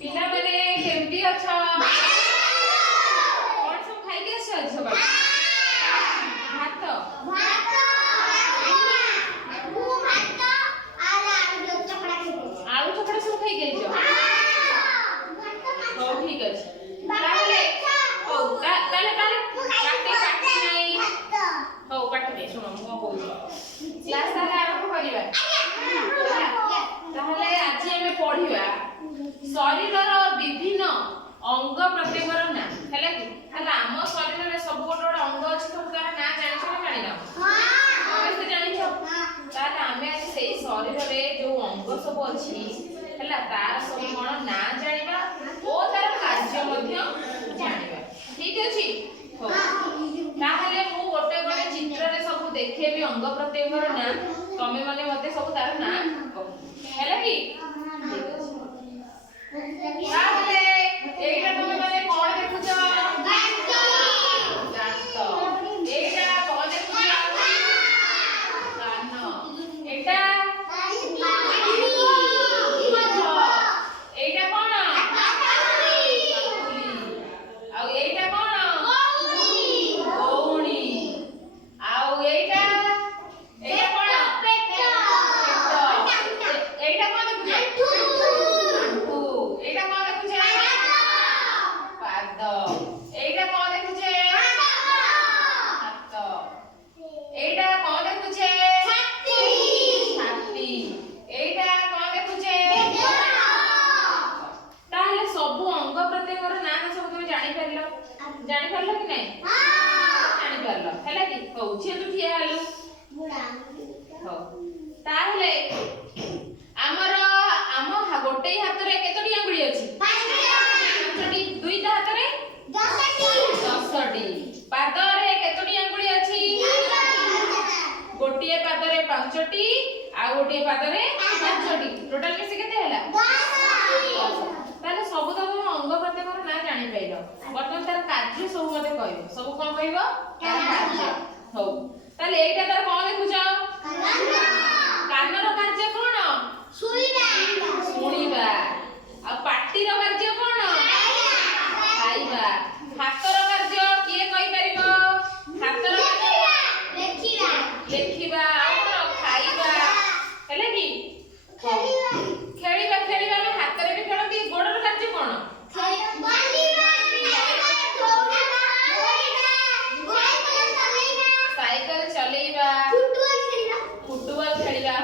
पिला माने केमती अच्छा कौन सब खाई के अच्छा अच्छा भात भात आलू चकड़ा सब खाई गई जो हो ठीक है ताले हो ताले ताले काटे काटे नहीं हो काटे दे सुनो मो कहू क्लास ताले आरंभ करिबा ताले आज हमें पढिबा शरीरर विभिन्न अंग प्रत्यंगर ना हैला कि हैला हम शरीर रे सब गोटे गोटे अंग अछि तो तार ना जानि छ ना जानि ना हां समस्त जानि छ ताले हमें आज सेही शरीर रे जो अंग सब अछि हैला तार सब कोन ना जानिबा ओ तार कार्य मध्य जानिबा ठीक अछि हो ताहले मु गोटे गोटे चित्र रे सब देखेबी अंग प्रत्यंगर ना तमे माने मते सब तार ना हैला कि ताहले एटा तमे माने कोन देखुछ दांत एटा कोन देखुछ कान एटा एटा कोन आ एटा कोन गौणी आ एटा एटा कोन पेट एटा कोन देखुछ आंठू एटा कोन देखुछ पाद एटा कोन देखुछ हाथ एटा कोन देखुछ छाती छाती एटा कोन देखुछ ताहले सब अंग प्रत्यंगर ना सब तुम जानि परलो कि नहीं जानि परलो हैला कि हो छी तू ठिया हलु हो ताहले आम गोटे हाथ रे केतोटी आंगुली अछि पांचटी दुईटा हाथ रे 10टी पाद रे केतोटी आंगुली अछि गोटिए पाद रे 5टी आ गोटिए पाद रे 5टी टोटल मिसे केते हैला 10 ताले सब तो अंग प्रत्यंगर ना जानि पाइलो वर्तमान तार कार्य सब मते कहइबो सब कोन कहइबो कार्य हो ताले एटा तार कोन देखुछ कानर कार्य कोन सुनिबा आ पाटीर कार्य कोन खाइबा हातर कार्य किए कहि परिबो हातर लेखिबा और खाइबा हैला कि खेलिबा खेलिबा में हाथ रे भी खेलती गोडर कार्य कोन साइकिल चलेबा फुटबॉल खेलिबा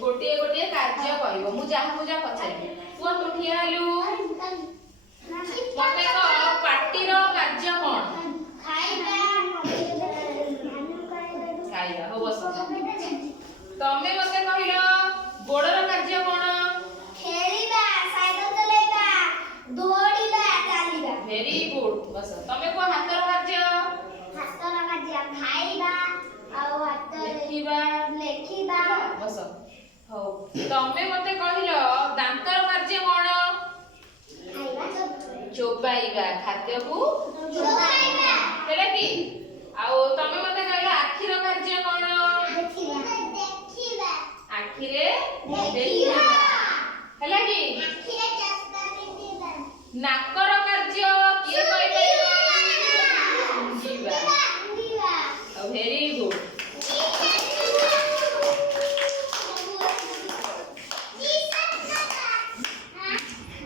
गोटे गोटे कार्य कहबो मु जहा पचारिबी तू तो ठिया हलु मते को पाटीर कार्य कोन खाइबा हो बस तमे मते कहिलो गोडर कार्य कोन खेलिबा साइकिल चलेबा दौड़ीबा चालिबा वेरी गुड बस तमे को हातर कार्य खाइबा आ हाथ लेखिबा बस हो तमे मते कहिलो दांतर कार्य कोन चोबाइबा खाद्य को चोबाइबा हैला कि आ तमे मते कहिलो आखिर कार्य कोन देखिबा आखिरे देखिबा हैला कि आखिरे चश्मा पिंदिबा नाकर